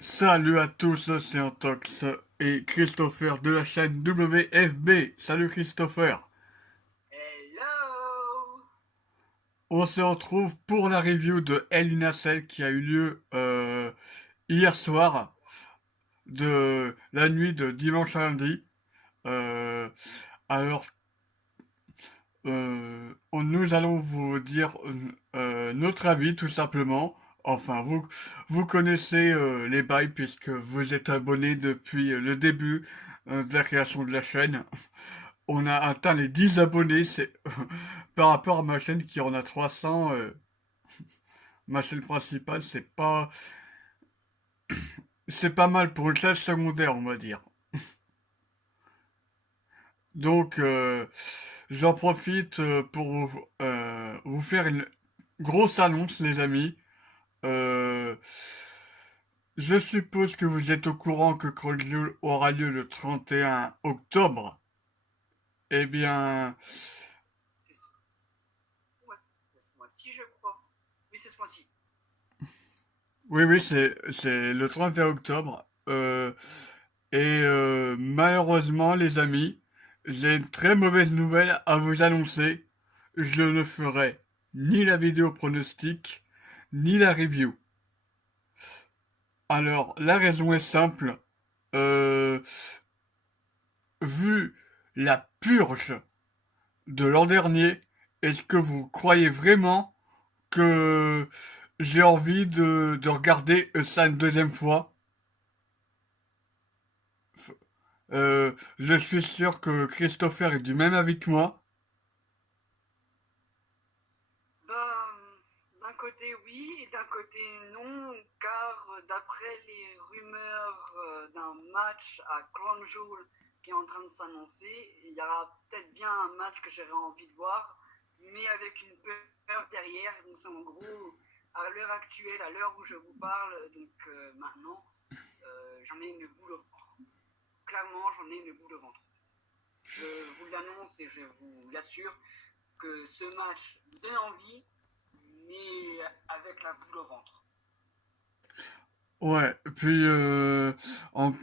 Salut à tous, c'est Antox et Christopher de la chaîne WFB. Salut Christopher. Hello! On se retrouve pour la review de Hell in a Cell qui a eu lieu hier soir, de la nuit de dimanche à lundi. Euh, alors, nous allons vous dire notre avis tout simplement. Enfin, vous connaissez les bails puisque vous êtes abonné depuis le début de la création de la chaîne. On a atteint les 10 abonnés, c'est par rapport à ma chaîne qui en a 300. Ma chaîne principale, c'est pas mal pour une chaîne secondaire, on va dire. Donc, j'en profite pour vous faire une grosse annonce, les amis. Euh, je suppose que vous êtes au courant que Crunchyroll aura lieu le 31 octobre. Eh bien, C'est ce mois-ci, je crois. Oui, c'est ce mois-ci. oui, c'est le 31 octobre. Malheureusement, les amis, j'ai une très mauvaise nouvelle à vous annoncer. Je ne ferai ni la vidéo pronostic, ni la review. Alors, la raison est simple. Euh, Vu la purge de l'an dernier, est-ce que vous croyez vraiment que j'ai envie de regarder ça une deuxième fois? Je suis sûr que Christopher est du même avis que moi. Ben, d'un côté oui et d'un côté non, car d'après les rumeurs d'un match à Crown Jewel qui est en train de s'annoncer, il y aura peut-être bien un match que j'aurais envie de voir, mais avec une peur derrière. Donc c'est en gros, à l'heure actuelle, à l'heure où je vous parle, donc maintenant, j'en ai une boule au ventre. Clairement, j'en ai une boule au ventre. Je vous l'annonce et je vous l'assure que ce match donne envie, mais avec la boule au ventre. Ouais, puis en-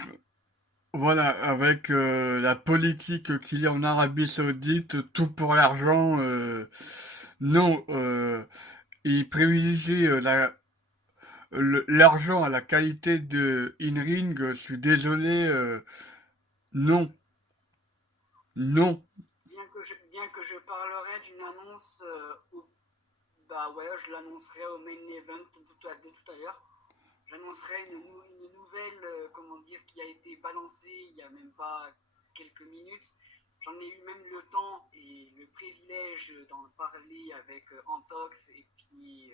voilà, avec la politique qu'il y a en Arabie Saoudite, tout pour l'argent, non, ils privilégient l'argent à la qualité de in-ring, je suis désolé, non, non. Bien que je parlerai d'une annonce, bah ouais, je l'annoncerai au main event de tout à l'heure. J'annoncerai une nouvelle, comment dire, qui a été balancée il y a même pas quelques minutes. J'en ai eu même le temps et le privilège d'en parler avec Antox et puis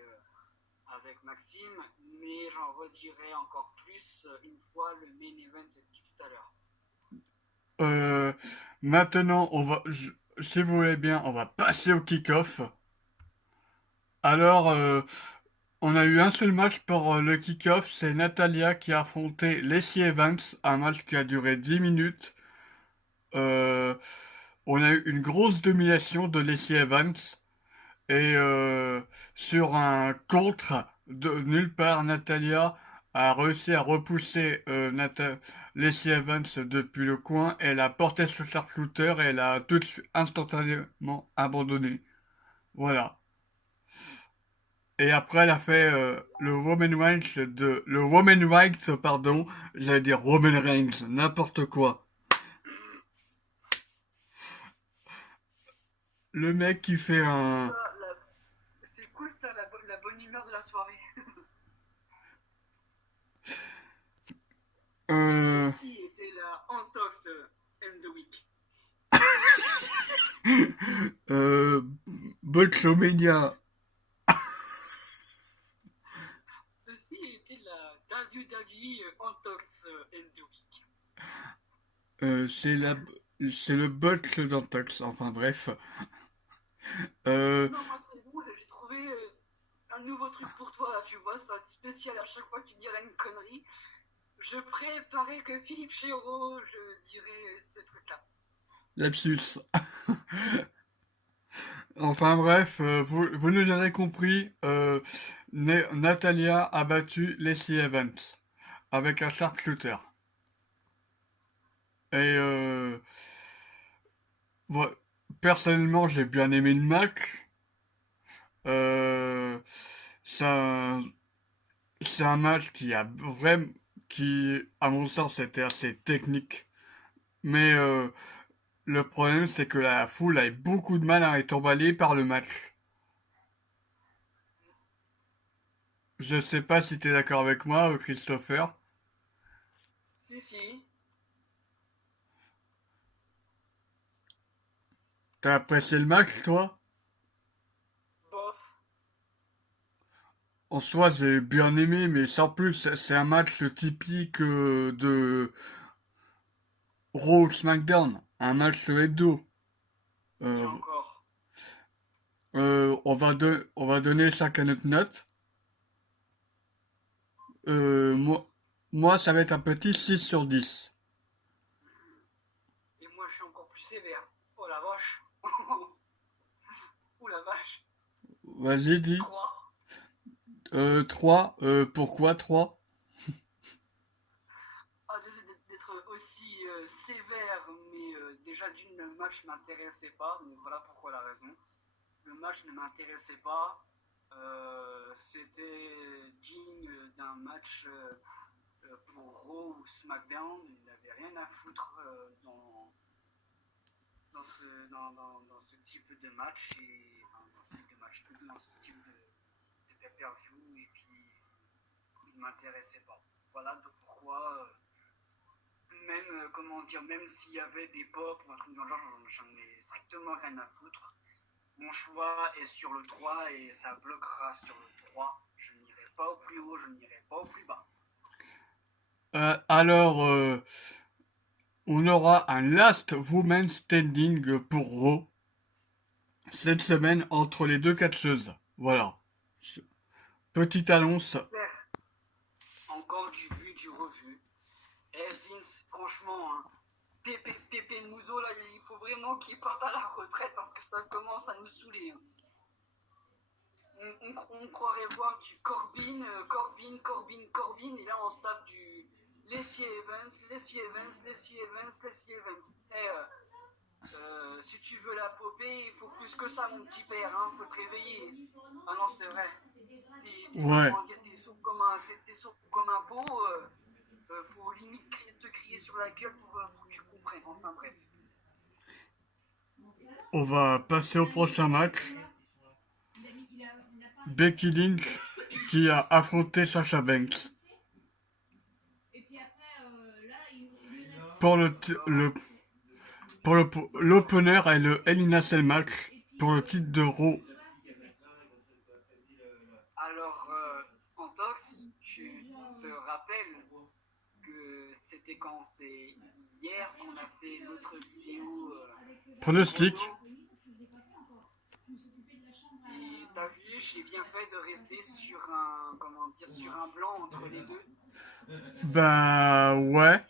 avec Maxime, mais j'en redirai encore plus une fois le main event dit tout à l'heure. Euh, Maintenant, si vous voulez bien, on va passer au kick-off. Alors, on a eu un seul match pour le kick-off, c'est Natalia qui a affronté Lacey Evans, un match qui a duré 10 minutes. Euh, on a eu une grosse domination de Lacey Evans et sur un contre de nulle part, Natalia a réussi à repousser Lacey Evans depuis le coin. Elle a porté sur sharpshooter et elle a tout de suite instantanément abandonné. Voilà. Et après, elle a fait le Roman Reigns, pardon, j'allais dire Roman Reigns, n'importe quoi. Le mec qui fait un, C'est cool ça, la bonne humeur de la soirée. euh, Celle-ci était la Antox and the Week. euh, Botchlomania. Celle-ci était la WWE Antox and the Week. Euh, c'est la, c'est le botch d'Antox. Enfin bref. Euh, Non, moi c'est bon, j'ai trouvé un nouveau truc pour toi, là, tu vois, ça va être spécial à chaque fois que tu dirais une connerie. Je préparais que Philippe Chéreau, je dirais ce truc-là. Lapsus. Enfin bref, vous nous avez compris. Natalia a battu Lacey Evans. avec un sharpshooter. Et vo- personnellement, j'ai bien aimé le match. Euh, ça, c'est un match qui a vraiment, qui, à mon sens, était assez technique. Mais le problème, c'est que la foule a eu beaucoup de mal à être emballée par le match. Je sais pas si t'es d'accord avec moi, Christopher. Si, si, T'as apprécié le match, toi? bof. En soi, j'ai bien aimé, mais sans plus, c'est un match typique de Raw ou SmackDown. Un match hebdo. Et Euh, encore. on va donner chacun notre note. Moi, moi, ça va être un petit 6 sur 10. Et moi, je suis encore plus sévère. Oh la vache. Oh la vache. Vas-y, dis. 3. 3. Pourquoi 3? Ah, désolé d'être aussi sévère, mais déjà d'une, le match m'intéressait pas, donc voilà pourquoi la raison. Le match ne m'intéressait pas. C'était digne d'un match pour Raw ou SmackDown. Il n'avait rien à foutre dans ce type de match, et, enfin, dans ce type de match, plutôt dans ce type de pay-per-view, et puis il ne m'intéressait pas. Voilà donc pourquoi, même, comment dire, même s'il y avait des pop ou un truc dans le genre, j'en ai strictement rien à foutre. Mon choix est sur le 3 et ça bloquera sur le 3. Je n'irai pas au plus haut, je n'irai pas au plus bas. Alors, on aura un last woman standing pour Raw cette semaine entre les deux catcheuses. Voilà. Petite annonce. Super. Encore du vu, du revu. Eh Vince, franchement, hein, Pépé Mouzo, là, il faut vraiment qu'il parte à la retraite parce que ça commence à nous saouler. Hein. On croirait voir du Corbin, et là on se tape du Lacey Evans. Eh, si tu veux la popée, il faut plus que ça, mon petit père, hein, faut te réveiller. Ah non, c'est vrai. Ouais. T'es sourd comme un pot, faut limite te crier sur la gueule pour que tu comprennes. Enfin bref. On va passer au prochain match. Becky Lynch qui a affronté Sasha Banks. Pour pour l'opener et le Hell in a Cell match pour le titre de Raw. Alors, Antox, tu te rappelles que c'était quand c'est hier qu'on a fait l'autre vidéo Pronostic. prono. Et t'as vu, j'ai bien fait de rester sur un, comment dire, sur un blanc entre les deux. Ben ouais.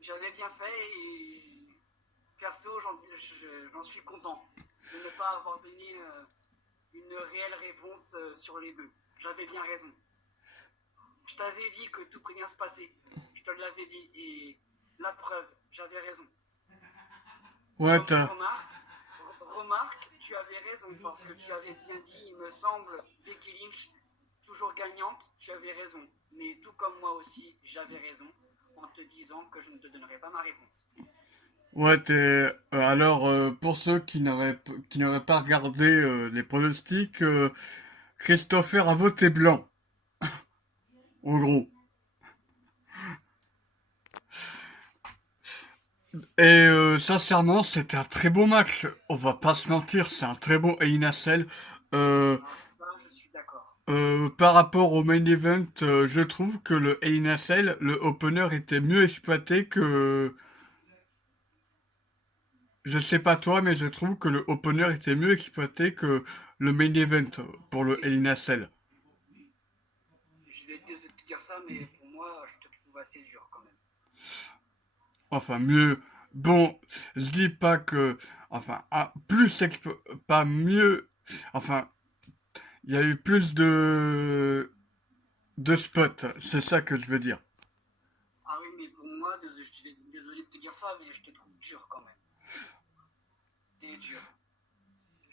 J'avais bien fait et perso, j'en suis content de ne pas avoir donné une réelle réponse sur les deux. J'avais bien raison. Je t'avais dit que tout pourrait bien se passer. Je te l'avais dit et la preuve, j'avais raison. Ouais, Comme remarque, tu avais raison parce que tu avais bien dit, il me semble, Becky Lynch, toujours gagnante, tu avais raison. Mais tout comme moi aussi, j'avais raison en te disant que je ne te donnerai pas ma réponse. ouais, alors, pour ceux qui n'auraient pas regardé les pronostics, Christopher a voté blanc, en gros. Et sincèrement, c'était un très beau match. On va pas se mentir, c'est un très bon Hell in a Cell. Euh, Ah, ça, je suis d'accord. Par rapport au main event, je trouve que le Hell in a Cell, le opener était mieux exploité que... Je sais pas toi, mais je trouve que le opener était mieux exploité que le main event pour le Hell in a Cell. Je vais te dire ça, mais pour moi, je te trouve assez dur quand même. Enfin, mieux. Bon, je dis pas que... Enfin, pas mieux... Enfin, il y a eu plus de spots, c'est ça que je veux dire. dire ça, mais je te trouve dur quand même. T'es dur.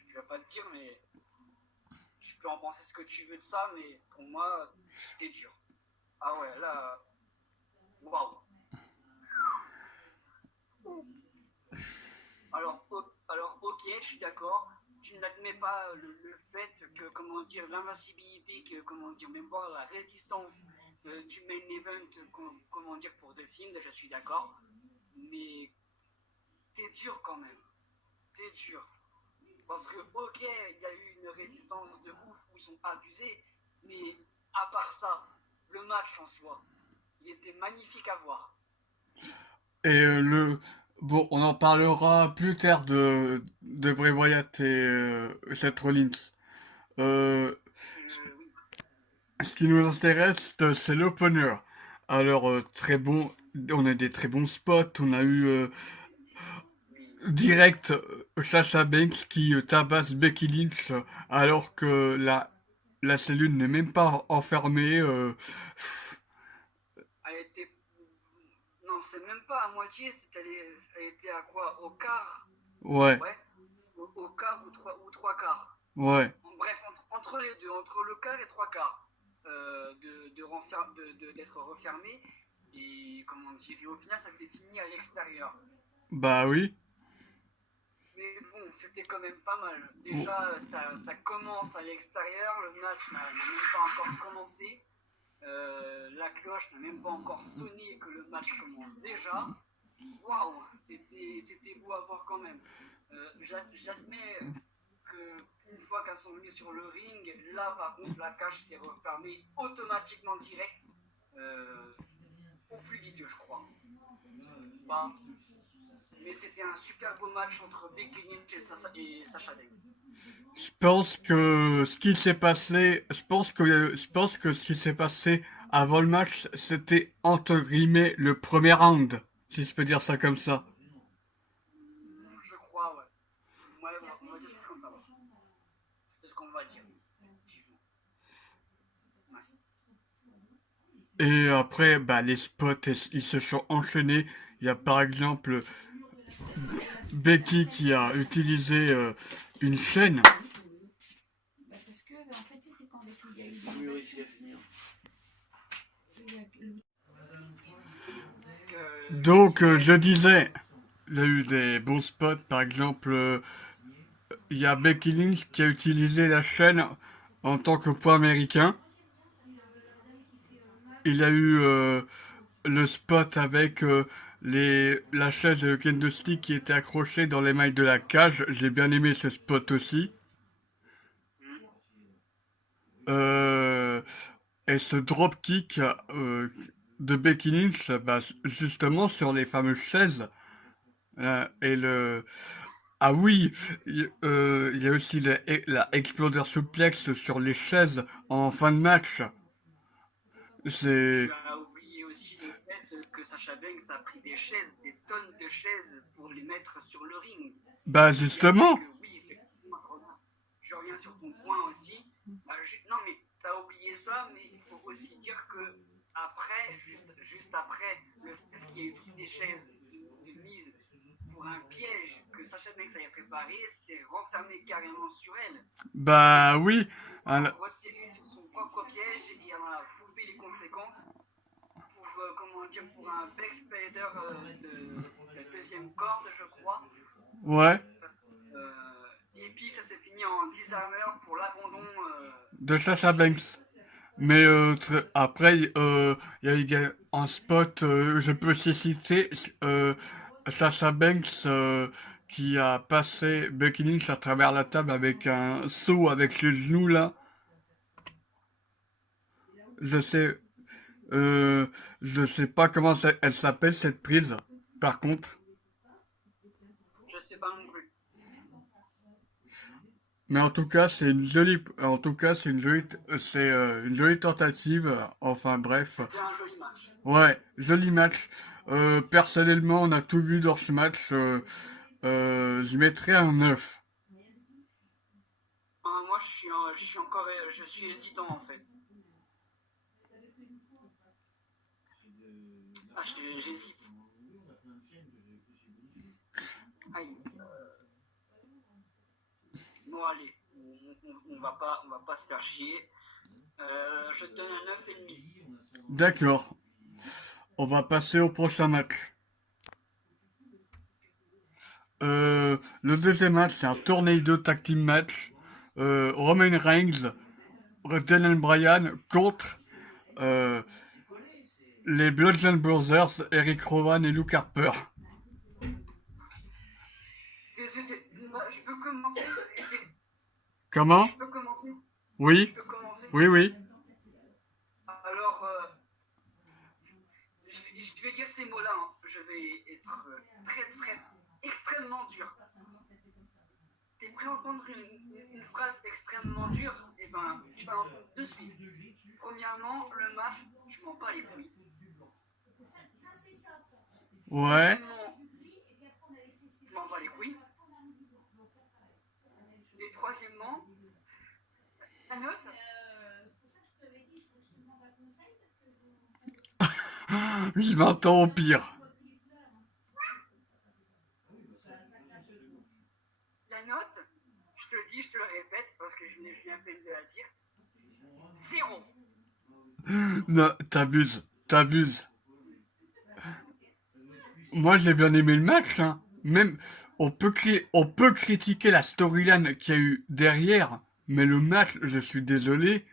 Je vais pas te dire, mais tu peux en penser ce que tu veux de ça, mais pour moi, t'es dur. Ah ouais, là, waouh. Alors, ok, je suis d'accord. Tu n'admets pas le fait que, comment dire, l'invincibilité, que, comment dire, même pas la résistance du main event, comment dire, pour Delphine, je suis d'accord. Mais t'es dur quand même. T'es dur. Parce que, ok, il y a eu une résistance de ouf où ils sont abusés, mais à part ça, le match en soi, il était magnifique à voir. Et bon, on en parlera plus tard de Bray Wyatt et Seth Rollins. Euh, Oui, Ce qui nous intéresse, c'est l'opener. Alors, très bon, on a des très bons spots. On a eu oui. direct Sasha Banks qui tabasse Becky Lynch alors que la cellule n'est même pas enfermée. Elle était. Non, c'est même pas à moitié, elle était à quoi? Au quart? Ouais, Ouais, au quart ou trois quarts. ouais. Bref, entre les deux, entre le quart et trois quarts, d'être refermé. Et comment dire, et au final, ça s'est fini à l'extérieur. Bah oui. Mais bon, c'était quand même pas mal. Déjà, ça commence à l'extérieur, le match n'a même pas encore commencé. La cloche n'a même pas encore sonné que le match commence déjà. Waouh, c'était beau à voir quand même. J'admets qu'une fois qu'elles sont venues sur le ring, là par contre la cage s'est refermée automatiquement direct, au plus vite je crois. Bah, mais c'était un super beau match entre Becky Lynch et Sasha Banks. Je pense que ce qui s'est passé, je pense que ce qui s'est passé avant le match, c'était entre guillemets le premier round, si je peux dire ça comme ça. Je crois, ouais. Ouais, on va dire ça comme ça. Ouais. C'est ce qu'on va dire. Effectivement. Ouais. Et après, bah, les spots, ils se sont enchaînés. Il y a par exemple Becky qui a utilisé une chaîne. Parce que, en fait, c'est quand il y a eu des Oui, réussi à finir. Donc, je disais, il y a eu des bons spots. Par exemple, il y a Becky Lynch qui a utilisé la chaîne en tant que poids américain. Il y a eu le spot avec la chaise de kendo stick qui était accrochée dans les mailles de la cage. J'ai bien aimé ce spot aussi. Euh, et ce dropkick de Becky Lynch, bah, justement sur les fameuses chaises. Et le... Ah oui, il y a aussi la Exploder Suplex sur les chaises en fin de match. C'est... Tu as oublié aussi le fait que Sacha Banks a pris des chaises, des tonnes de chaises pour les mettre sur le ring. Bah Il faut bien dire justement. que oui, effectivement, je reviens sur ton point aussi. Non, mais tu as oublié ça, mais il faut aussi dire que après, juste après, le fait qu'il y ait eu toutes des chaises de mise pour un piège que Sacha Banks avait préparé, c'est renfermé carrément sur elle. Bah oui. Resserré sur son propre piège et elle en a bouffé les conséquences pour, comment dire, pour un backspader de deuxième corde, je crois. Ouais. Et puis ça s'est fini en disarmer pour l'abandon. De Sasha Banks. Mais après, il y a un spot, je peux aussi citer Sasha Banks qui a passé Becky Lynch à travers la table avec un saut avec les genoux là. Je sais, euh, je sais pas comment elle s'appelle cette prise. Par contre, Je sais pas non plus. mais en tout cas, c'est une jolie tentative. Enfin bref. C'était un joli match. Ouais, joli match. Personnellement, on a tout vu dans ce match. Je mettrais un 9. Moi, je suis hésitant en fait. J'hésite. Aïe. Bon, allez, on va pas se faire chier. Je te donne un 9,5. D'accord. On va passer au prochain match. Le deuxième match, c'est un Tornado Tag Team match. Roman Reigns, Daniel Bryan contre euh, les Bludgeon Brothers, Eric Rowan et Luke Harper. Désolé, je peux commencer? Comment? Je peux commencer? Je Oui, peux commencer? oui. Alors, je vais dire ces mots-là. Hein. Je vais être très, extrêmement dur. T'es prêt à entendre une phrase extrêmement dure? Eh ben, tu vas l'entendre de suite. Premièrement, le match, je m'en bats les couilles. Ouais. Deuxièmement, je m'en bats les couilles. Et troisièmement, la note, Je m'entends au pire. la note, je te le dis, je te le répète, parce que je viens à peine de la dire, 0. Non, t'abuses. Moi, j'ai bien aimé le match, hein. Même, on peut critiquer la storyline qu'il y a eu derrière, mais le match, je suis désolé,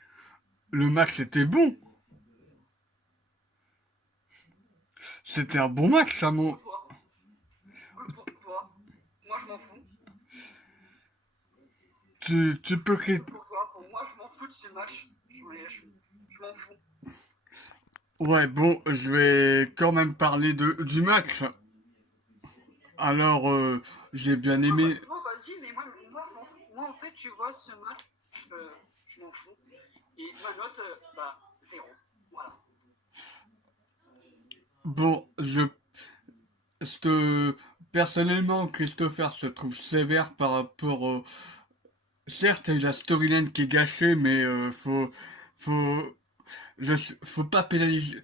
le match était bon. C'était un bon match, ça, mon... Pour toi, moi je m'en fous. Tu peux critiquer... Pour toi, pour moi, je m'en fous de ce match. Je m'en fous. Ouais, bon, je vais quand même parler du match. Alors, j'ai bien aimé... Non, vas-y, mais moi, je m'en fous. Moi, en fait, tu vois, ce match, je m'en fous. Et ma note, 0. Voilà. Bon, personnellement, Christopher se trouve sévère par rapport au... Certes, il y a eu la storyline qui est gâchée, mais faut, faut pas pénaliser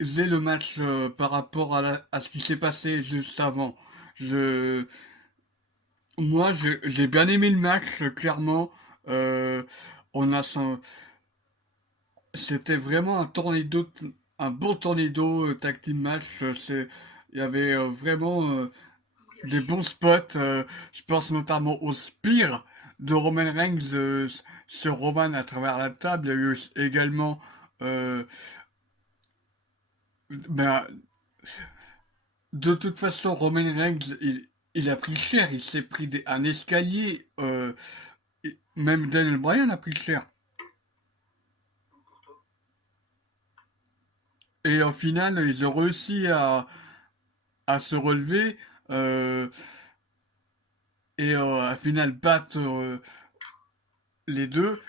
le match par rapport à ce qui s'est passé juste avant. Je, j'ai bien aimé le match, clairement. Euh, on a son, C'était vraiment un bon tornado tag team match. Il y avait vraiment des bons spots. Je pense notamment au Spear de Roman Reigns sur Roman à travers la table. Il y a eu également, euh, ben, de toute façon, Roman Reigns, il a pris cher. Il s'est pris un escalier. Même Daniel Bryan a pris cher. Et au final, ils ont réussi à se relever euh, et à final battre les deux.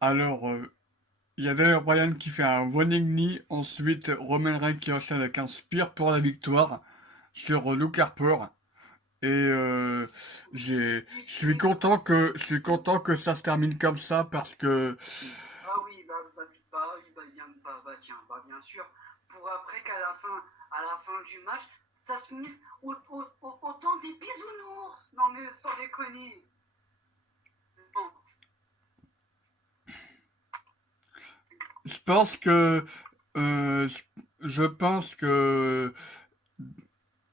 Alors il y a Daniel Bryan qui fait un running knee, ensuite Roman Reigns qui enchaîne avec un spear pour la victoire sur Luke Harper. Et je suis content que ça se termine comme ça parce que Ah oui, oui, tiens, bien sûr. Pour après à la fin du match, ça se finisse au temps des bisounours. Non mais sans déconner. Non. je pense que euh, je, je pense que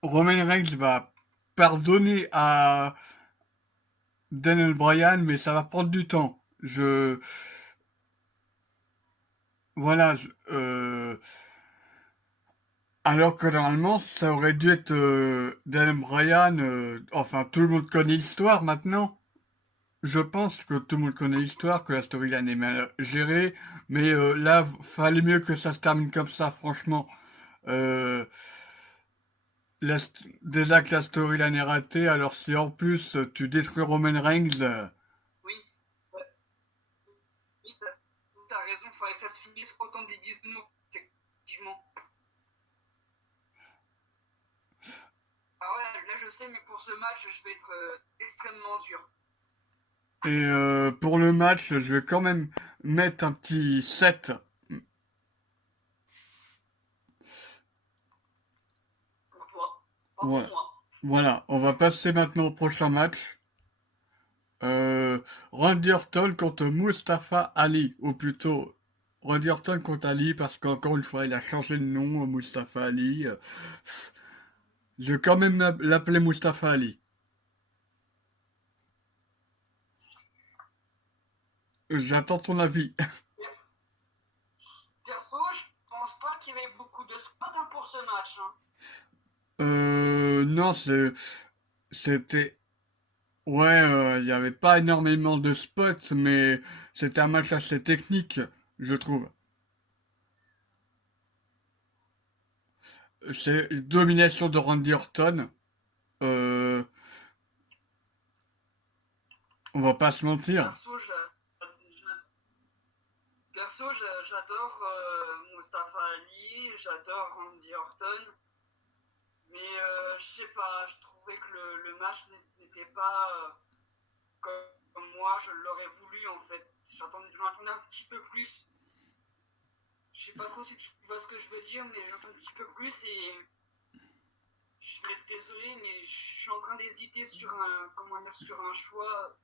Roman Reigns va pardonner à Daniel Bryan, mais ça va prendre du temps. Voilà, alors que normalement, ça aurait dû être Daniel Bryan. Enfin, tout le monde connaît l'histoire maintenant. Je pense que tout le monde connaît l'histoire, que la storyline est mal gérée, mais là, fallait mieux que ça se termine comme ça, franchement. Euh, Déjà que la storyline est ratée, alors si en plus tu détruis Roman Reigns, Oui, ouais, oui, t'as raison, faudrait que ça se finisse au temps des bisounours, effectivement. Ah ouais, là je sais, mais pour ce match, je vais être extrêmement dur. et pour le match, je vais quand même mettre un petit 7. Pour toi, pas pour Voilà. moi. Voilà, on va passer maintenant au prochain match. Euh, Randy Orton contre Mustafa Ali, ou plutôt Randy Orton contre Ali, parce qu'encore une fois, il a changé de nom, Mustafa Ali. Je vais quand même l'appeler Mustafa Ali. J'attends ton avis. Perso, je pense pas qu'il y avait beaucoup de spots hein, pour ce match. Hein. Non, c'était... Ouais, il n'y avait pas énormément de spots, mais c'était un match assez technique, je trouve. C'est une domination de Randy Orton. Euh, on va pas se mentir. J'adore Mustafa Ali, j'adore Randy Orton, mais je sais pas, je trouvais que le match n'était pas comme moi je l'aurais voulu en fait. J'attendais un petit peu plus. Je sais pas trop si tu vois ce que je veux dire, mais j'attends un petit peu plus et je vais être désolé, mais je suis en train d'hésiter sur sur un choix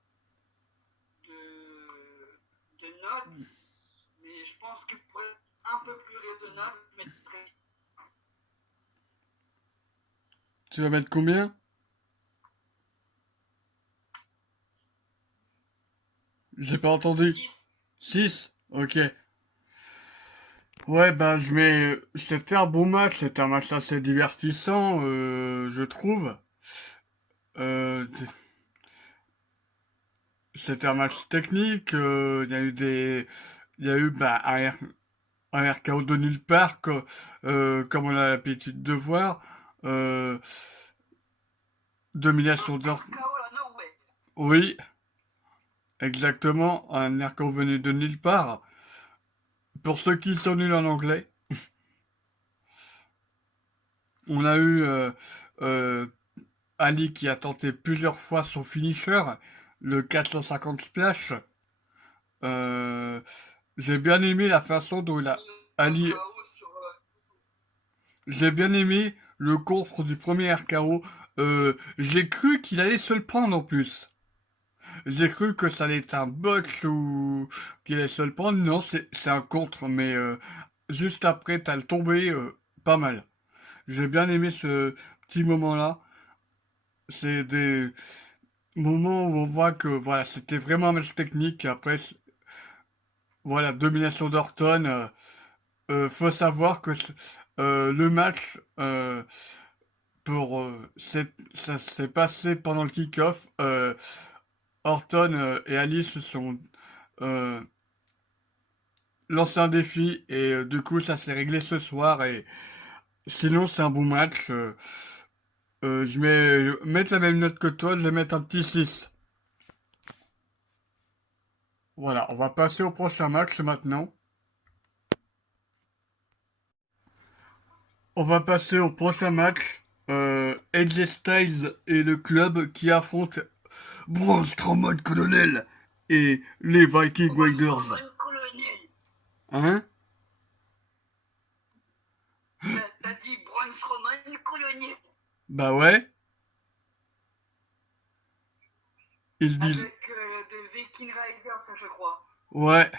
de notes, mais je pense que pour être un peu plus raisonnable, je mettrais Tu vas mettre combien? 'J'ai pas entendu. 6. 6. Ok. Ouais, bah je mets. C'était un bon match, c'était un match assez divertissant, je trouve. Euh, C'était un match technique. Il y a eu il y a eu bah, un RKO de nulle part, comme on a l'habitude de voir. Euh, Domination d'or. Oui, exactement, un RKO venu de nulle part. Pour ceux qui sont nuls en anglais, on a eu euh, Ali qui a tenté plusieurs fois son finisher, le 450 splash. Euh, j'ai bien aimé la façon dont il a Ali. J'ai bien aimé le contre du premier RKO. J'ai cru qu'il allait se le prendre en plus. J'ai cru que ça allait être un botch ou qu'il allait se le prendre. Non, c'est un contre, mais juste après, t'as le tombé pas mal. J'ai bien aimé ce petit moment-là. C'est des moments où on voit que voilà, c'était vraiment un match technique. Après, voilà, domination d'Orton. Faut savoir que le match ça s'est passé pendant le kick-off. Orton et Alice se sont euh, lancé un défi et du coup ça s'est réglé ce soir. Et sinon c'est un bon match. Je vais mettre la même note que toi. Je vais mettre un petit 6. Voilà, on va passer au prochain match maintenant. On va passer au prochain match. AJ Styles et le club qui affrontent Braun Strowman Colonel et les Viking Raiders. Hein? T'as dit Braun Strowman colonel. Bah ouais. Ils disent. Avec des Viking Riders, je crois. Ouais.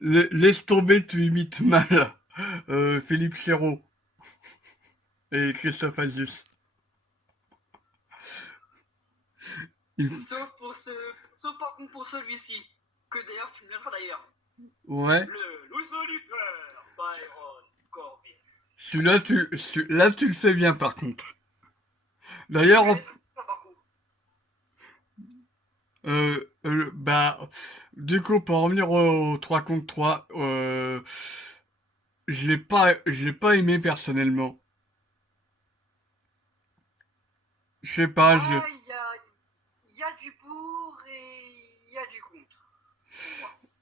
Laisse tomber, tu imites mal. Philippe Chéreau et Christophe Aziz. Ils- Sauf par contre pour celui-ci, que d'ailleurs tu me laisseras d'ailleurs. Ouais. Le solitaire Byron Corbin. Là, tu le fais bien par contre. D'ailleurs, bah, du coup, pour revenir au 3 contre 3, je l'ai pas aimé personnellement. Je sais pas, Ah, il y a du pour et il y a du contre.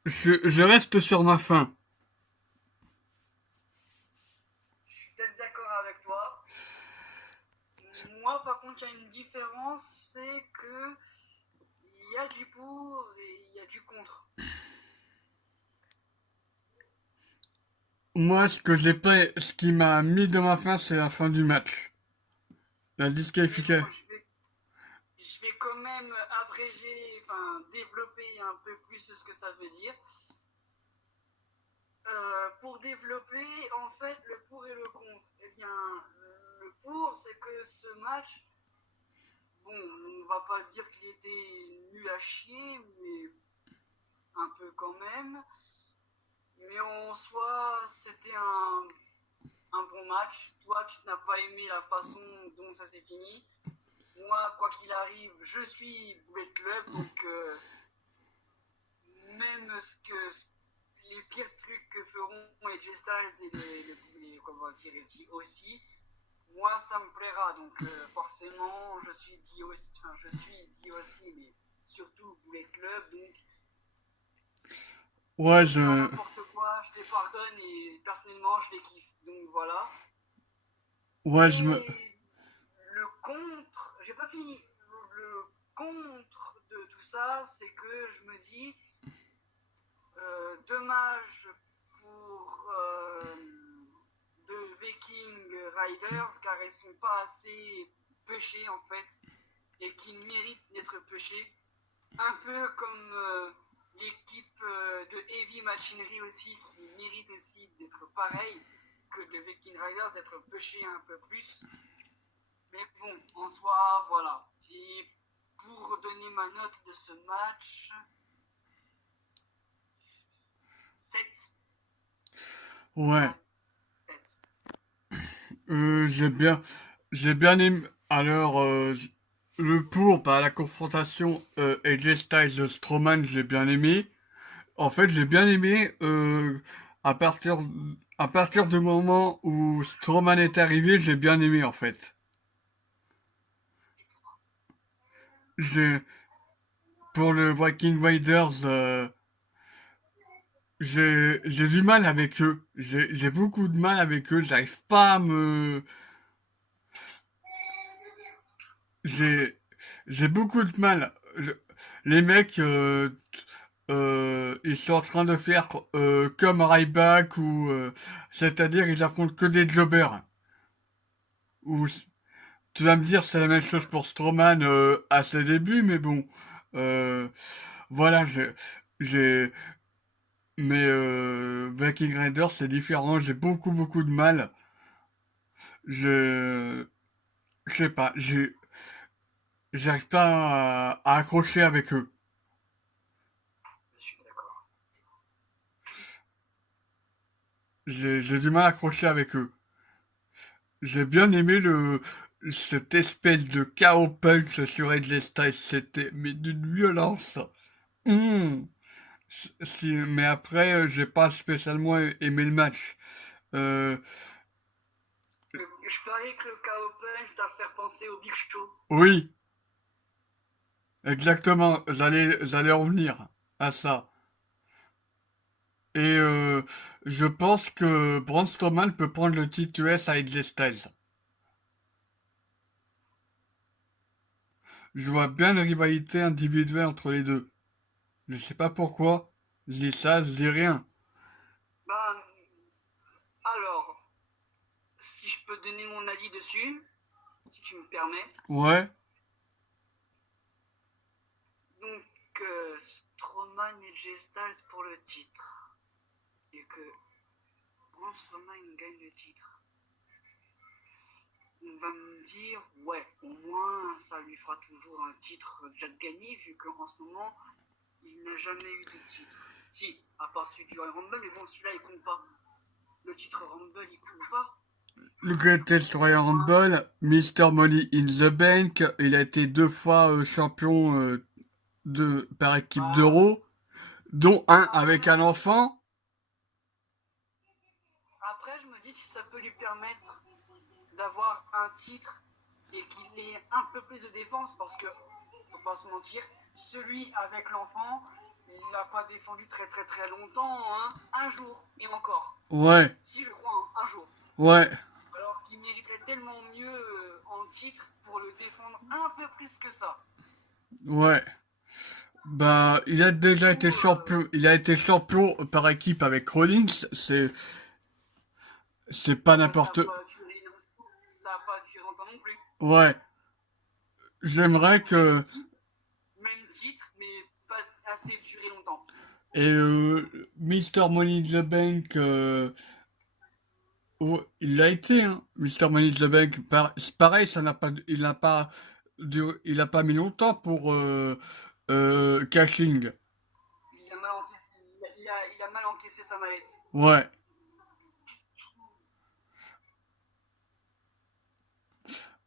je reste sur ma faim. Je suis peut-être d'accord avec toi. Moi, par contre, il y a une différence, c'est que il y a du pour et il y a du contre. moi, ce qui m'a mis de ma fin, c'est la fin du match. La Mais bon, disqualification. je vais quand même abréger, enfin développer un peu plus ce que ça veut dire. Pour développer, en fait, le pour et le contre. Eh bien, le pour, c'est que ce match, bon, on va pas dire qu'il était nul à chier, mais un peu quand même. Mais en soi, c'était un bon match. Toi, tu n'as pas aimé la façon dont ça s'est fini. Moi, quoi qu'il arrive, je suis Bullet Club, donc même les pires trucs que feront AJ Styles et comment dire, aussi, moi ça me plaira. Donc forcément, je suis dit aussi, enfin je suis dit aussi, mais surtout Bullet Club, donc Ouais, pour faire n'importe quoi, je les pardonne et personnellement, je les kiffe. Donc voilà. ouais, Et le contre, j'ai pas fini. Le contre de tout ça, c'est que je me dis, dommage pour de Viking Riders car ils sont pas assez pushés en fait et qui méritent d'être pushés. Un peu comme l'équipe de Heavy Machinery aussi qui mérite aussi d'être pareil que de Viking Riders, d'être pushés un peu plus. Mais bon, en soi, voilà. Et pour donner ma note de ce match, 7. ouais, 7. euh, j'ai bien, j'ai bien aimé. Alors, le pour, bah, la confrontation AJ Styles Strowman, j'ai bien aimé. En fait, j'ai bien aimé à partir à partir du moment où Strowman est arrivé, j'ai bien aimé en fait. J'ai pour le Viking Raiders, j'ai du mal avec eux. J'ai beaucoup de mal avec eux. J'arrive pas à me j'ai j'ai beaucoup de mal. Les mecs, ils sont en train de faire comme Ryback ou c'est-à-dire ils affrontent que des jobbers. Ou tu vas me dire c'est la même chose pour Strowman à ses débuts, mais bon, euh, voilà, j'ai mais Viking Raiders c'est différent. J'ai beaucoup de mal. Je je sais pas, j'arrive pas à accrocher avec eux. Je suis d'accord. J'ai du mal à accrocher avec eux. J'ai bien aimé cette espèce de chaos punch sur AJ Styles. C'était, mais d'une violence. Mmh. Mais après, j'ai pas spécialement aimé le match. Euh, Je parie que le KO Punch t'a fait penser au Big Show. oui, exactement. J'allais en venir à ça. Et je pense que Braun Strowman peut prendre le titre US à AJ Styles. Je vois bien une rivalité individuelle entre les deux. Je sais pas pourquoi. Je dis ça, je dis rien. Ben, alors, si je peux donner mon avis dessus, si tu me permets. Ouais, Donc, Strowman et Jay Styles pour le titre. Et que Braun Strowman gagne le titre. On va me dire, ouais, au moins ça lui fera toujours un titre déjà de gagné, vu qu'en ce moment, il n'a jamais eu de titre. Si, à part celui du Royal Rumble, mais bon, celui-là il compte pas. Le titre Rumble il compte pas. le Greatest Royal Rumble, Mr. Money in the Bank, il a été deux fois champion par équipe Bah, d'Euro, dont un avec après, un enfant. après, je me dis si ça peut lui permettre d'avoir un titre et qu'il ait un peu plus de défense, parce que, faut pas se mentir, celui avec l'enfant, il l'a pas défendu très longtemps, hein, un jour, et encore. Ouais, Si je crois, hein, un jour. ouais, Alors qu'il mériterait tellement mieux en titre pour le défendre un peu plus que ça. ouais. Bah, Du coup, il a été champion par équipe avec Rollins. c'est pas Bah, n'importe... ça a pas duré longtemps non plus. Ouais, j'aimerais que... Même titre, mais pas assez duré longtemps. Et Mr. Money in the Bank, oh, il l'a été, hein. Mr. Money in the Bank, c'est pareil, ça n'a pas, il a pas mis longtemps pour cashing. Il a mal encaissé sa mallette. Ouais.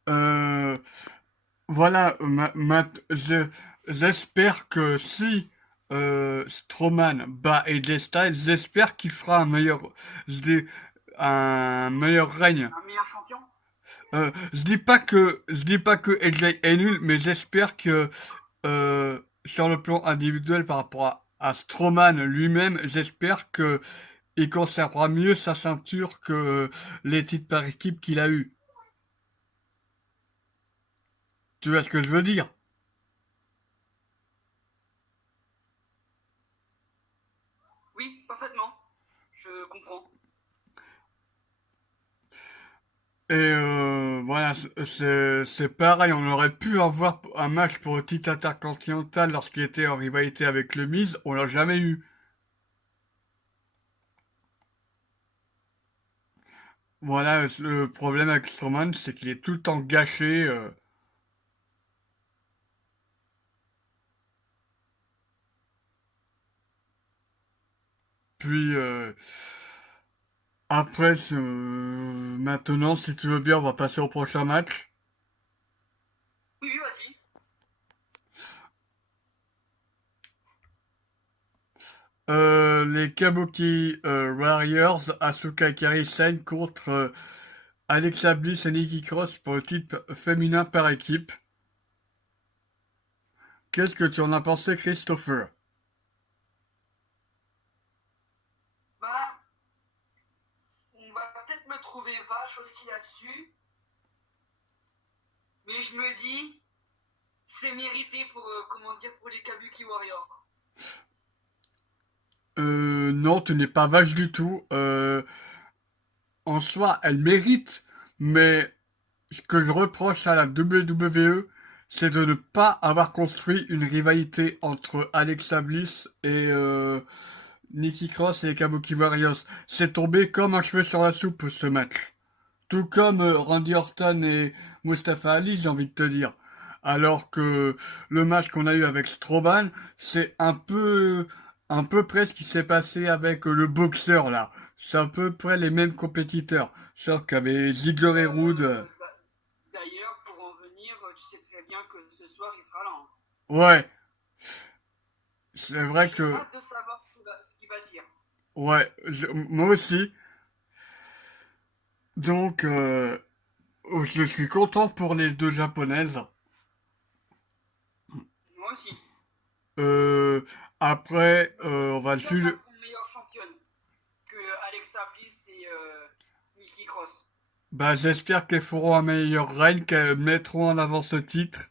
Euh, voilà, j'espère que si Strowman bat AJ Styles, j'espère qu'il fera je un meilleur règne. Un meilleur champion. Je dis pas que AJ est nul, mais j'espère que sur le plan individuel par rapport à Strowman lui-même, j'espère que il conservera mieux sa ceinture que les titres par équipe qu'il a eu. Tu vois ce que je veux dire? Oui, parfaitement. Je comprends. Et voilà, c'est pareil, on aurait pu avoir un match pour le titre intercontinental lorsqu'il était en rivalité avec le Miz, on l'a jamais eu. Voilà, le problème avec Strowman, c'est qu'il est tout le temps gâché. Puis après, maintenant, si tu veux bien, on va passer au prochain match. Oui, oui, vas-y. Les Kabuki Warriors, Asuka et Kairi Sane contre Alexa Bliss et Nikki Cross pour le titre féminin par équipe. Qu'est-ce que tu en as pensé, Christopher? Bah, on va peut-être me trouver vache aussi là-dessus. Mais je me dis, c'est mérité pour, comment dire, pour les Kabuki Warriors. Non, tu n'es pas vache du tout. En soi, elle mérite, mais ce que je reproche à la WWE, c'est de ne pas avoir construit une rivalité entre Alexa Bliss et Nikki Cross et les Kabuki Warriors. C'est tombé comme un cheveu sur la soupe, ce match. Tout comme Randy Orton et Mustafa Ali, j'ai envie de te dire. Alors que le match qu'on a eu avec Strowman, c'est un peu près ce qui s'est passé avec le boxeur là. C'est à peu près les mêmes compétiteurs. Sauf qu'avec Ziggler et Roode. Bah, d'ailleurs, pour en venir, tu sais très bien que ce soir, il sera là. Hein. Ouais, c'est vrai J'ai que. hâte de savoir ce qu'il va dire. Ouais, moi aussi. Donc, je suis content pour les deux japonaises. Moi aussi. Euh, après, on va J'espère qu'elles juste. seront meilleures championnes que Alexa Bliss et Nikki Cross. Bah, j'espère qu'elles feront un meilleur règne, qu'elles mettront en avant ce titre.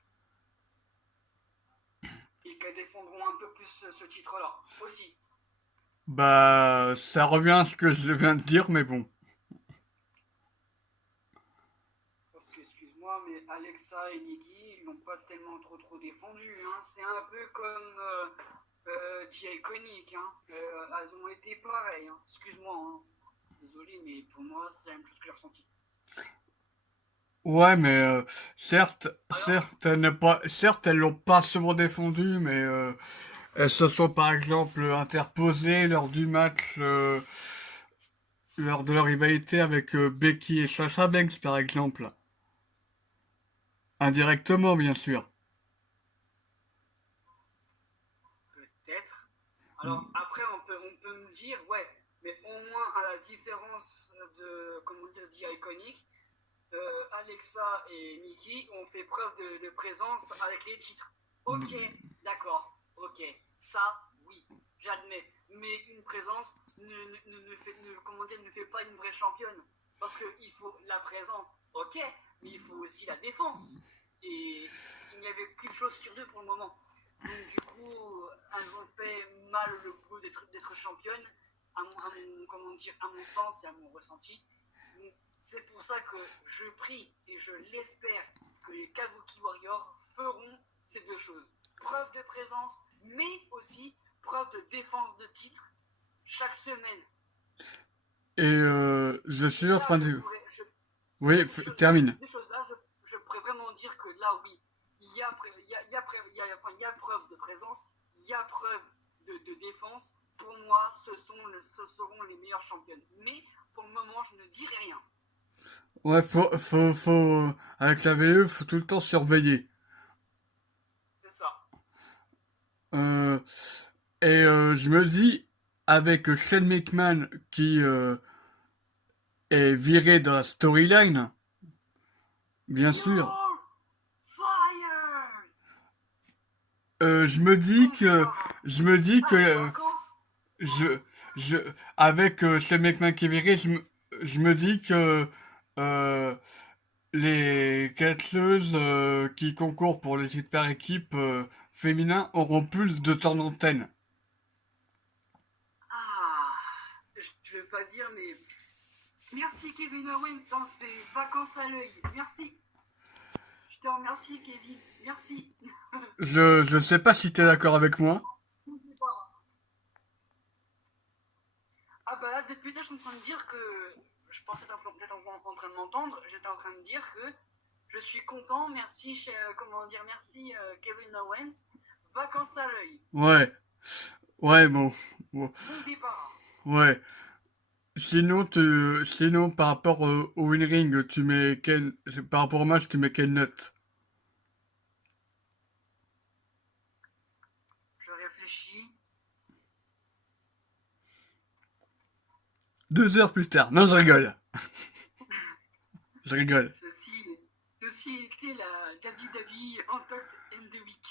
Et qu'elles défendront un peu plus ce titre-là aussi. Bah, ça revient à ce que je viens de dire, mais bon. Parce que, excuse-moi, mais Alexa et Nikki, ils n'ont pas tellement trop défendu. Hein. C'est un peu comme Iconic. Hein. Elles ont été pareilles. Hein. Excuse-moi. Hein. Désolé, mais pour moi, c'est la même chose que j'ai ressenti. Ouais, mais Alors, certes, elles l'ont pas souvent défendu, mais elles se sont par exemple interposées lors du match, lors de leur rivalité avec Becky et Sasha Banks, par exemple. Indirectement, bien sûr. peut-être. Alors, après, on peut me dire, ouais, mais au moins, à la différence de, comment dire, d'Iconic, Alexa et Nikki ont fait preuve de présence avec les titres. Ok, d'accord, ok, ça, oui, j'admets. Mais une présence comment dire, ne fait pas une vraie championne. Parce qu'il faut la présence, ok, mais il faut aussi la défense. Et il n'y avait qu'une chose sur deux pour le moment. Donc du coup, elles ont fait mal le boulot d'être championne, comment dire, à mon sens et à mon ressenti. C'est pour ça que je prie et je l'espère que les Kabuki Warriors feront ces deux choses. Preuve de présence, mais aussi preuve de défense de titre chaque semaine. Et je suis Et en là, train de... Oui, termine. Ces choses-là, je pourrais vraiment dire que là, oui, il y a preuve de présence, il y a preuve de défense. Pour moi, ce seront les meilleures championnes. Mais pour le moment, je ne dirai rien. Ouais, avec la VE, faut tout le temps surveiller. C'est ça. Euh, et je me dis, avec Shane McMahon qui est viré dans la storyline, bien sûr, You're fired! je me dis que, je me dis Ah, les que, vacances? je, je, avec Shane McMahon qui est viré, je me dis que euh, les catcheuses qui concourent pour les titres par équipe féminins auront plus de temps d'antenne. Ah, je vais pas dire, mais merci Kevin Owens dans ses vacances à l'œil. Merci. Je te remercie Kevin. Merci. Je sais pas si t'es d'accord avec moi. Ah bah là, depuis là, je suis en train de dire que je pensais peut-être en train de m'entendre. J'étais en train de dire que je suis content. Merci, merci Kevin Owens. Vacances à l'œil. Ouais, ouais, bon, bon, Bon départ. ouais. Sinon par rapport au win ring, par rapport au match, tu mets quelle note? Je réfléchis. 2 heures plus tard. Non, je rigole. Je rigole. Ceci était la WWE Antox and the Week.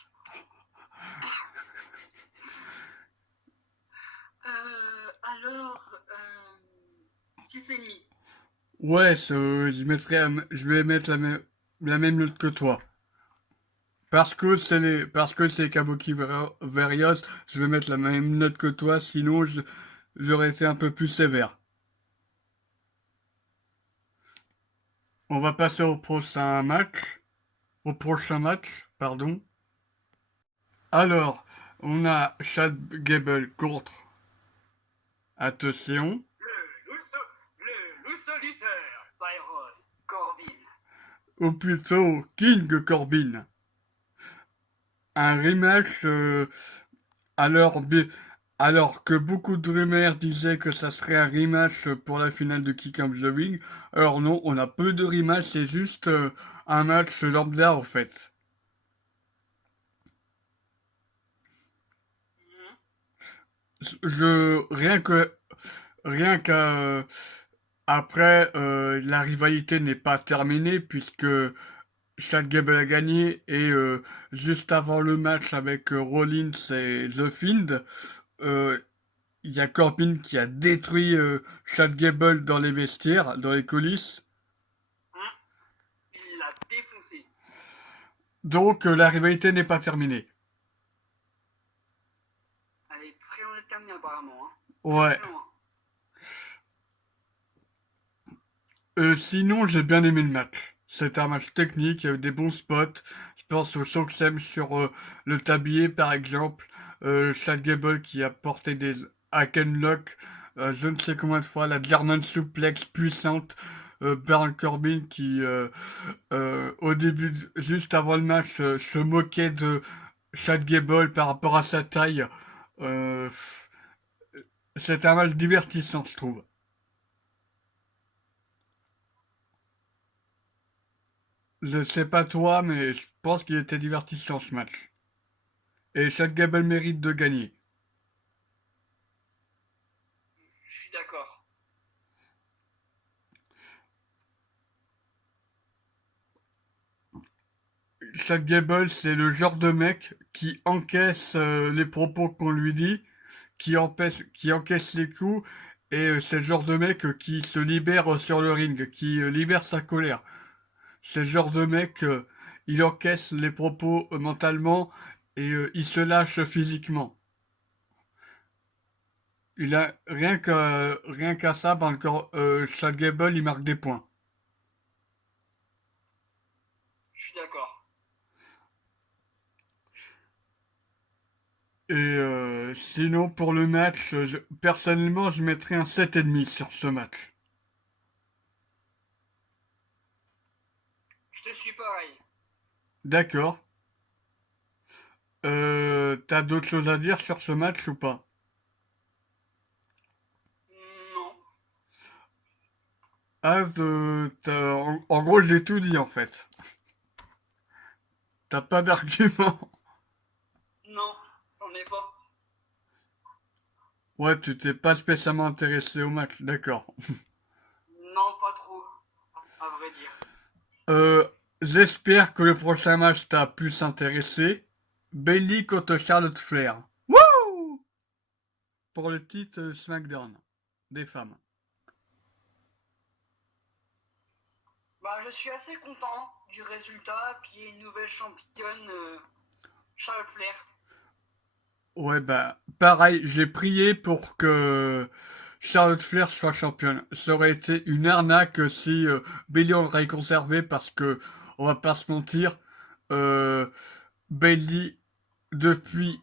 Alors, 6,5. Ouais, je vais mettre la même note que toi. Parce que c'est Kabuki Warriors, je vais mettre la même note que toi, sinon j'aurais été un peu plus sévère. On va passer au prochain match, pardon. Alors, on a Chad Gable contre, attention, Le loup solitaire, Byron Corbin. ou plutôt King Corbin. Un rematch alors, alors que beaucoup de rumeurs disaient que ça serait un rematch pour la finale de Kick of the Ring, alors non, on a peu de rematch, c'est juste un match lambda en fait. Rien qu'à après la rivalité n'est pas terminée puisque Chad Gable a gagné et juste avant le match avec Rollins et The Fiend, euh, il y a Corbin qui a détruit Chad Gable dans les vestiaires, dans les coulisses. Il l'a défoncé. Donc la rivalité n'est pas terminée. Elle est très loin d'être terminée apparemment. Hein. Ouais. Très loin. Sinon, j'ai bien aimé le match. C'était un match technique, il y a eu des bons spots. Je pense au Soxem sur le tablier, par exemple. Chad Gable qui a porté des hack and lock, je ne sais combien de fois, la German suplex puissante. Baron Corbin qui, au début, juste avant le match, se moquait de Chad Gable par rapport à sa taille. Euh, C'était un match divertissant, je trouve. Je sais pas toi, mais je pense qu'il était divertissant ce match. Et Chad Gable mérite de gagner. Je suis d'accord. Chad Gable, c'est le genre de mec qui encaisse les propos qu'on lui dit, qui encaisse les coups, et c'est le genre de mec qui se libère sur le ring, qui libère sa colère. C'est le genre de mec, il encaisse les propos mentalement et il se lâche physiquement. Il a rien qu'à ça, ben, Chad Gable, il marque des points. Et sinon, pour le match, personnellement, je mettrais un 7,5 sur ce match. Je te suis pareil. D'accord. T'as d'autres choses à dire sur ce match ou pas? Non. Ah, en gros, j'ai tout dit en fait. T'as pas d'argument. Non, j'en ai pas. Ouais, tu t'es pas spécialement intéressé au match, d'accord. Non, pas trop, à vrai dire. Euh, J'espère que le prochain match t'a plus intéressé. Bailey contre Charlotte Flair. Wouh! Pour le titre SmackDown des femmes. Bah, je suis assez content du résultat, qui est une nouvelle championne, Charlotte Flair. Ouais, bah, pareil, j'ai prié pour que Charlotte Flair soit championne. Ça aurait été une arnaque si Bailey on l'aurait conservé parce que, on va pas se mentir, euh, Bailey, depuis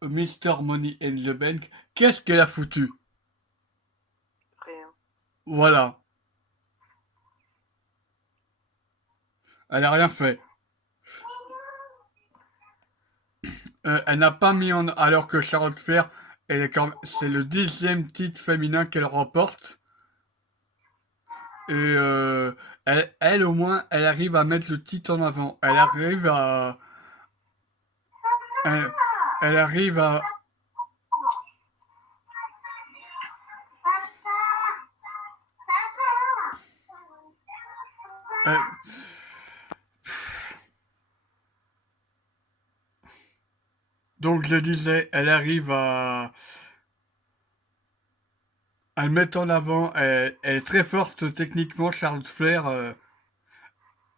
Mr. Money in the Bank, qu'est-ce qu'elle a foutu? Rien. Voilà, elle a rien fait. Elle n'a pas mis en... Alors que Charlotte Flair, c'est le 10e titre féminin qu'elle remporte. Et elle, au moins, elle arrive à mettre le titre en avant. Elle, elle arrive à... elle- donc je disais, elle arrive à le mettre en avant. Elle est très forte techniquement, Charlotte Flair.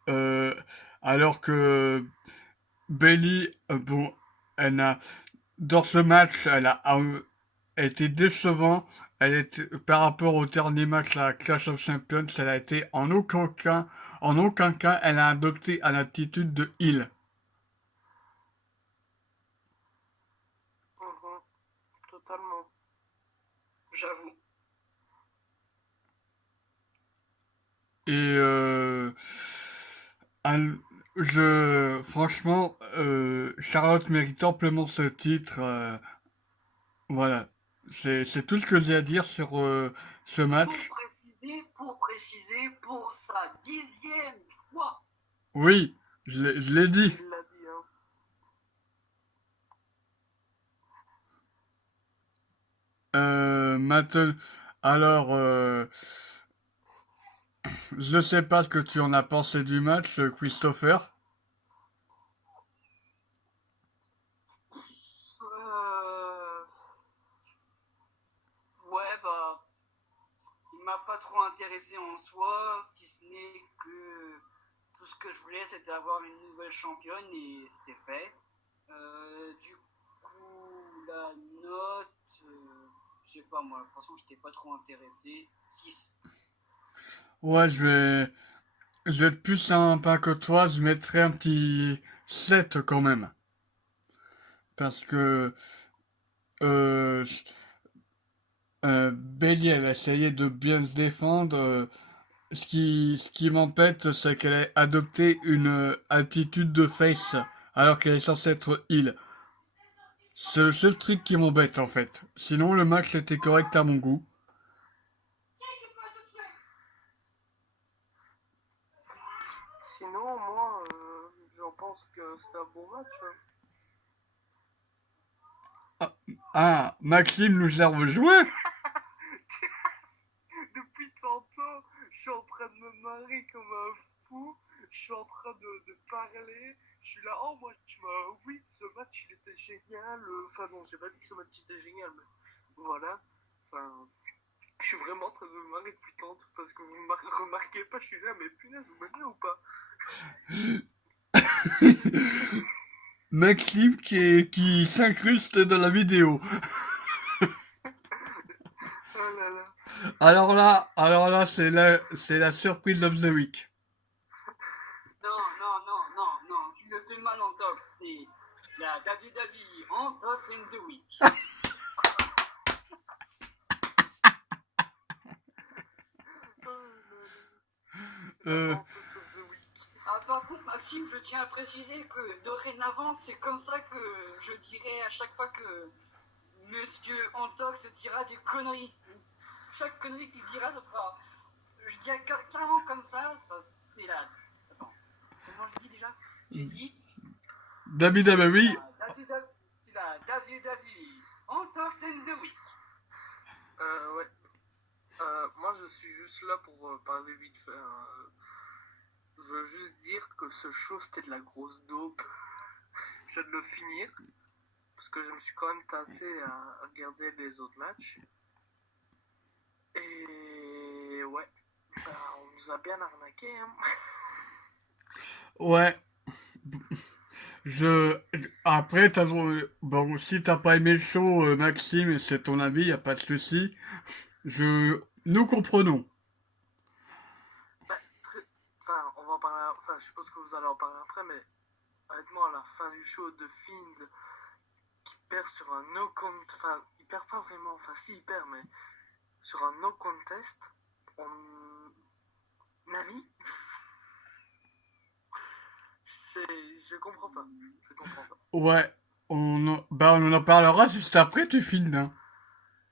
Euh, alors que Bailey, bon, elle a, dans ce match, elle été décevant. Elle était, par rapport au dernier match, la Clash of Champions, elle a été en aucun cas, elle a adopté une attitude de heel. Mhm. Totalement. J'avoue. Et elle- franchement, Charlotte mérite amplement ce titre. Voilà, c'est tout ce que j'ai à dire sur ce match. Pour sa 10e fois. Oui, je l'ai dit. Il l'a dit, hein. Maintenant, alors, je sais pas ce que tu en as pensé du match, Christopher. Euh... Ouais, bah, il m'a pas trop intéressé en soi, si ce n'est que tout ce que je voulais, c'était avoir une nouvelle championne et c'est fait. Du coup, la note, je sais pas moi, de toute façon, j'étais pas trop intéressé. 6. Ouais, je vais être plus sympa que toi, je mettrai un petit 7 quand même. Parce que euh, Bailey, elle a essayé de bien se défendre. Ce qui m'embête, c'est qu'elle ait adopté une attitude de face, alors qu'elle est censée être heal. C'est le seul truc qui m'embête en fait. Sinon, le match était correct à mon goût. Sinon, moi, j'en pense que c'était un bon match, hein. Ah, ah, Maxime nous a rejoint. Depuis tantôt, je suis en train de me marrer comme un fou. Je suis en train de parler. Je suis là, oh, moi, tu m'as. Oui, ce match, il était génial. Enfin, non, j'ai pas dit que ce match était génial, mais voilà. Enfin, je suis vraiment en train de me marrer depuis tantôt parce que vous ne remarquez pas, je suis là, mais punaise, vous m'aimez ou pas? Maxime qui s'incruste dans la vidéo. Oh là là. Alors là, c'est la surprise of the week. Non, non, non, non, non, tu le fais mal en top. C'est la WWE Untox in the Week. Euh, Ah, par contre, Maxime, je tiens à préciser que dorénavant, c'est comme ça que je dirais à chaque fois que Monsieur Antox dira des conneries. Chaque connerie qu'il dira, ça sera. Je dirais carrément comme ça c'est la. Attends, comment je dis déjà? J'ai dit. WWE, C'est la WWE Antox in the Week. Ouais. Moi, je suis juste là pour parler vite fait. Je veux juste dire que ce show, c'était de la grosse dope. Je viens de le finir. Parce que je me suis quand même tâté à regarder les autres matchs. Et ouais. On nous a bien arnaqué, hein. ouais. Après, bon, si t'as pas aimé le show, Maxime, et c'est ton avis, y a pas de souci. Nous comprenons. Enfin, on va en parler. Enfin, je suppose que vous allez en parler après, mais honnêtement, à la fin du show de Fiend, qui perd sur un no contest. Enfin, il perd pas vraiment. Enfin, si, il perd, mais sur un no contest, Nani. Je comprends pas. Je comprends pas. Ouais, on en parlera juste après, tu finis, hein.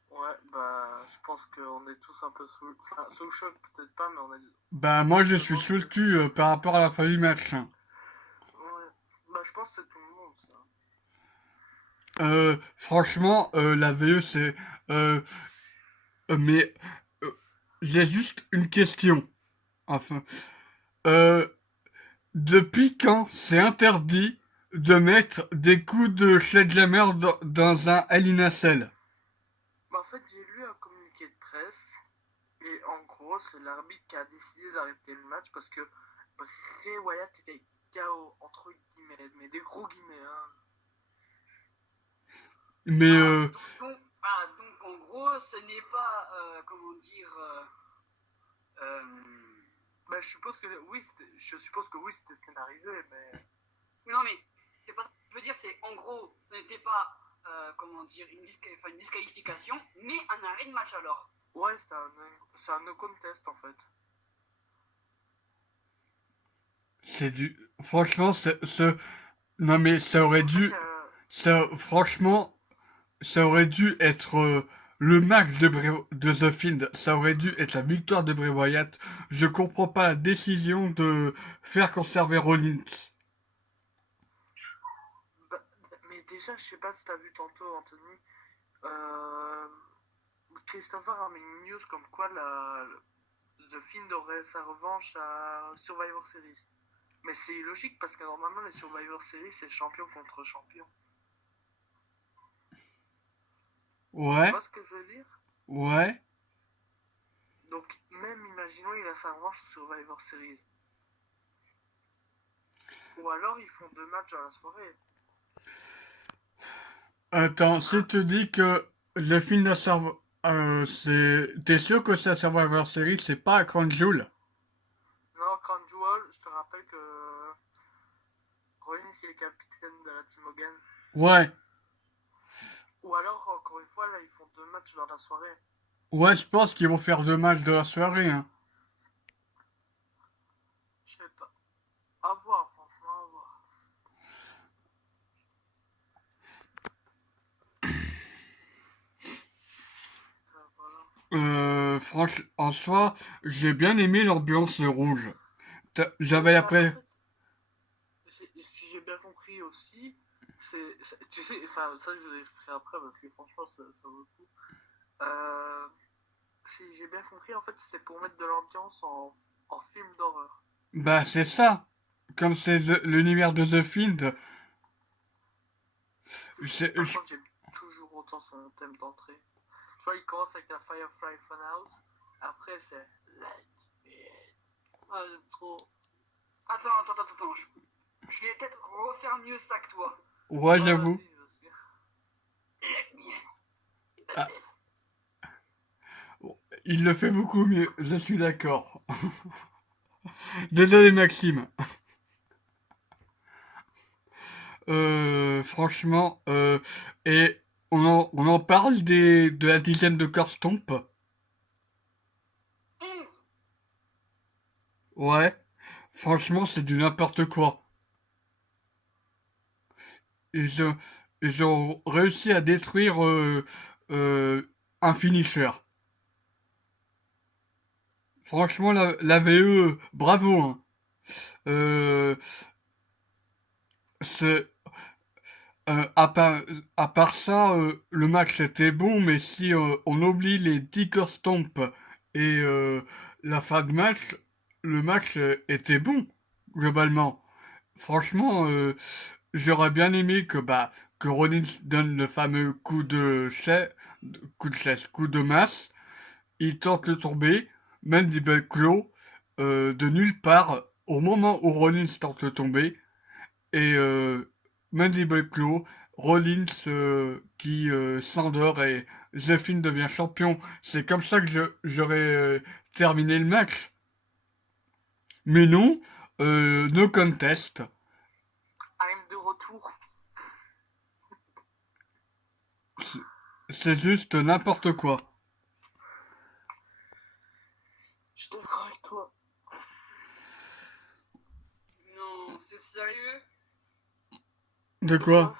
Ouais, je pense qu'on est tous un peu sous le choc, peut-être pas, mais on est. Bah, moi, je suis sous le cul par rapport à la fin du match, hein. Ouais, je pense que c'est tout le monde, ça. Franchement, la VE, c'est... mais j'ai juste une question. Enfin, euh, depuis quand c'est interdit de mettre des coups de sledgehammer dans un Hell in a Cell? En fait, j'ai lu un communiqué de presse, et en gros, c'est l'arbitre qui a décidé d'arrêter le match parce que Bray Wyatt était KO, entre guillemets, mais des gros guillemets, hein. Mais Donc en gros, ce n'est pas, comment dire, je suppose que oui, c'était scénarisé, mais. non mais c'est pas. Je veux dire, c'est en gros, ce n'était pas, comment dire, une disqualification, mais un arrêt de match alors. Ouais, c'est un no contest en fait. franchement, non mais ça aurait dû, franchement, ça aurait dû être le match de The Fiend. Ça aurait dû être la victoire de Bray Wyatt. Je comprends pas la décision de faire conserver Rollins. Mais déjà, je sais pas si t'as vu tantôt, Anthony. Christopher a mis une news comme quoi The Fiend aurait sa revanche à Survivor Series. Mais c'est illogique parce que normalement, les Survivor Series, c'est champion contre champion. Ouais. Tu vois ce que je veux dire? Ouais. Donc, même imaginons, il a sa revanche sur Survivor Series. Ou alors, ils font 2 matchs dans la soirée. Attends, si tu dis que The Fiend a t'es sûr que c'est Survivor Series, c'est pas à Crown Jewel? Non, Crown Jewel, je te rappelle que Rollins il est capitaine de la Team Hogan. Ouais. Ou alors, encore une fois, là, ils font 2 matchs dans la soirée. Ouais, je pense qu'ils vont faire 2 matchs de la soirée, hein. Je sais pas. À voir, franchement, à voir. Franchement, en soi, j'ai bien aimé l'ambiance rouge. J'avais après. Si j'ai bien compris aussi, tu sais, enfin, ça je vous ai expliqué après parce que franchement, ça vaut le coup. Si j'ai bien compris, en fait, c'était pour mettre de l'ambiance en film d'horreur. Bah, c'est ça. Comme c'est l'univers de The Fiend. Par contre, j'aime toujours autant son thème d'entrée. Tu vois, il commence avec la Firefly Funhouse. Après, c'est Let me in. Ah, j'aime trop. Attends. Je vais peut-être refaire mieux ça que toi. Ouais, j'avoue. Let me in. Ah. Il le fait beaucoup mieux, je suis d'accord. Désolé Maxime. Franchement, et on en parle de la dizaine de Stomp. 11. Ouais, franchement, c'est du n'importe quoi. Ils ont, ils ont réussi à détruire euh, un finisher. Franchement, la VE, bravo, hein. Euh, c'est, euh, à part, à part ça, le match était bon, mais si on oublie les Ticker Stomp et la fin de match, le match était bon, globalement. Franchement, j'aurais bien aimé que Rollins donne le fameux coup de masse. Il tente de tomber, Mandible Claw, de nulle part, au moment où Rollins tente de tomber, et Mandible Claw, Rollins qui s'endort et The Fiend devient champion. C'est comme ça que j'aurais terminé le match. Mais non, no contest. I'm de retour. C'est juste n'importe quoi. Je suis d'accord avec toi. Non, c'est sérieux? De quoi?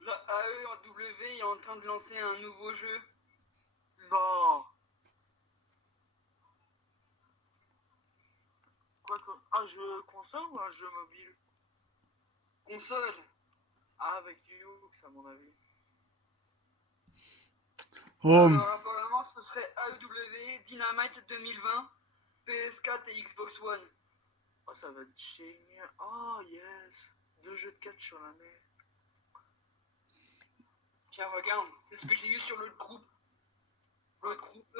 La AEW est en train de lancer un nouveau jeu. Non. Un jeu console ou un jeu mobile? Console. Ah, avec du Hooks, à mon avis. Oh, Alors apparemment ce serait AEW Dynamite 2020, PS4 et Xbox One. Oh, ça va être génial. Oh, yes. 2 jeux de catch sur l'année. Tiens, regarde, c'est ce que j'ai eu sur le groupe. Le groupe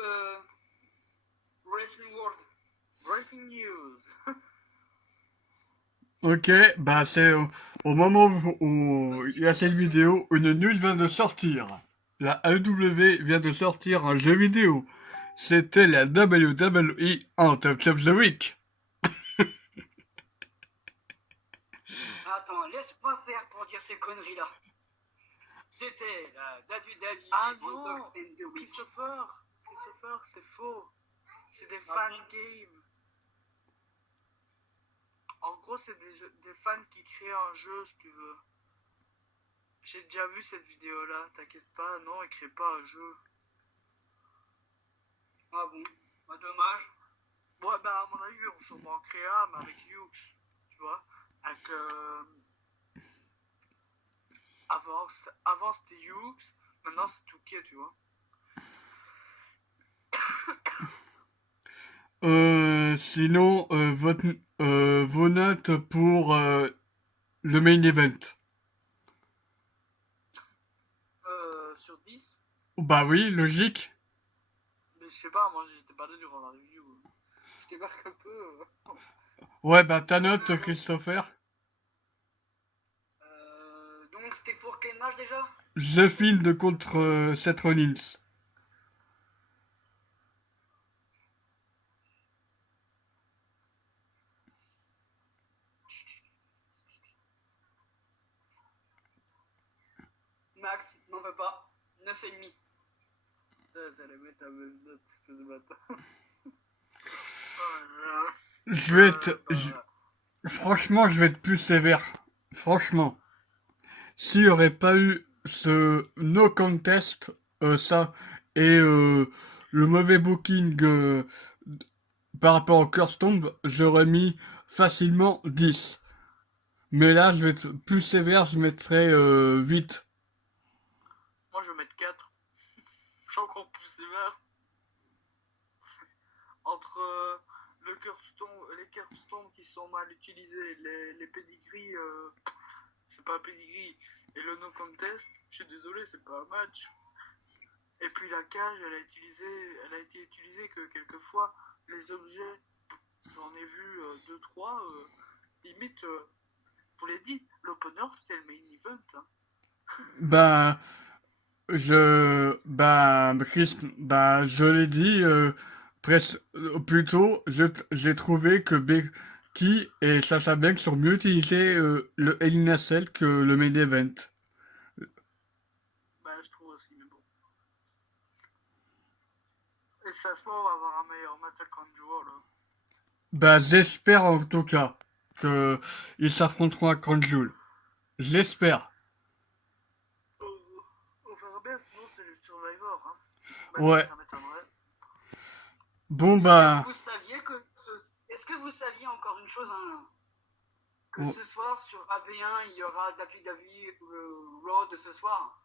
Wrestling World. Breaking news. ok, bah c'est au moment où il y a cette vidéo, une news vient de sortir. La AEW vient de sortir un jeu vidéo. C'était la WWE Anthem of the Week. Attends, laisse-moi faire pour dire ces conneries-là. C'était la WWE Ah non, Mondox and the Week. Christopher, c'est faux. C'est des Ah fan bon? games. En gros, c'est des fans qui créent un jeu, si tu veux. J'ai déjà vu cette vidéo-là, t'inquiète pas, non, ils créent pas un jeu. Ah bon, bah dommage. Ouais, bah à mon avis, on s'en en crée un, mais avec Hughes, tu vois. Avec, avant c'était Hughes, maintenant c'est Touquet, tu vois. Sinon, vos notes pour le main event. Sur 10. Bah oui, logique. Mais je sais pas, moi j'étais pas là durant la review. Je débarque un peu. Ouais, bah ta note, Christopher. Donc c'était pour quel match déjà? The Fiend contre Seth Rollins. Max, n'en veux pas. 9,5. J'allais mettre la même note, espèce de bâtard. Je vais être... Franchement, je vais être plus sévère. Franchement. S'il n'y aurait pas eu ce no contest, ça, et le mauvais booking par rapport au Curse Tomb, j'aurais mis facilement 10. Mais là, je vais être plus sévère, je mettrais 8. Moi je vais mettre 4. Je suis encore plus sévère. Entre les Curbstones qui sont mal utilisés, les pédigris, c'est pas un pédigris, et le no contest, je suis désolé, c'est pas un match. Et puis la cage, elle a été utilisée que quelques fois. Les objets, j'en ai vu 2-3, limite, je vous l'ai dit, l'opener c'était le main event. Hein. Je l'ai dit, plus tôt, j'ai trouvé que NXT et Sasha Banks ont mieux utilisé le Hell in a Cell que le main event. Bah, je trouve aussi, mais bon. Et ça se peut, on va avoir un meilleur match à Crown Jewel. Bah, j'espère en tout cas que ils s'affronteront à Crown Jewel. Je l'espère. On verra bien, sinon c'est le Survivor. Hein. Bah, Ouais. ça m'étonnerait. Bon bah, Vous saviez que est-ce que vous saviez encore une chose, hein, que Oh. ce soir sur AB1 il y aura WWE Raw de ce soir?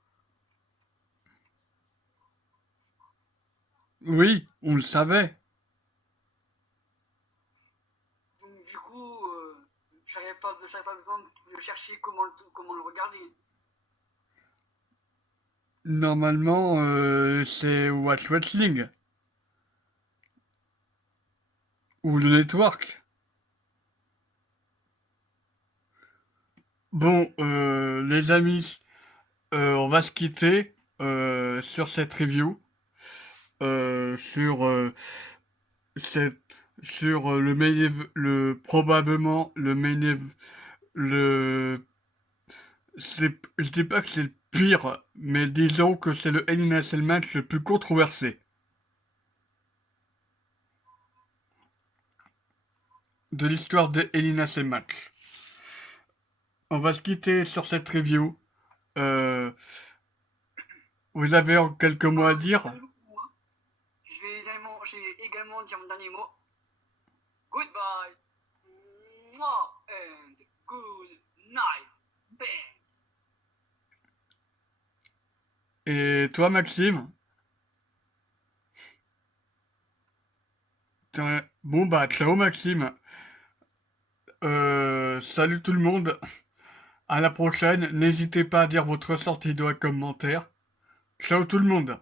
Oui, on le savait. Donc du coup, j'avais pas besoin de chercher comment le regarder. Normalement, c'est Watch Wrestling. Ou le Network. Bon, les amis, on va se quitter sur cette review. Sur cette, sur probablement le le, je dis pas que c'est le pire, mais disons que c'est le Hell in a Cell match le plus controversé de l'histoire des Hell in a Cell match. On va se quitter sur cette review. Vous avez quelques mots à dire? Je vais également dire mon dernier mot. Goodbye. Mwah, and good night. Bang. Et toi, Maxime? Bon bah, ciao Maxime. Salut tout le monde. À la prochaine. N'hésitez pas à dire votre sortie dans les commentaires. Ciao tout le monde.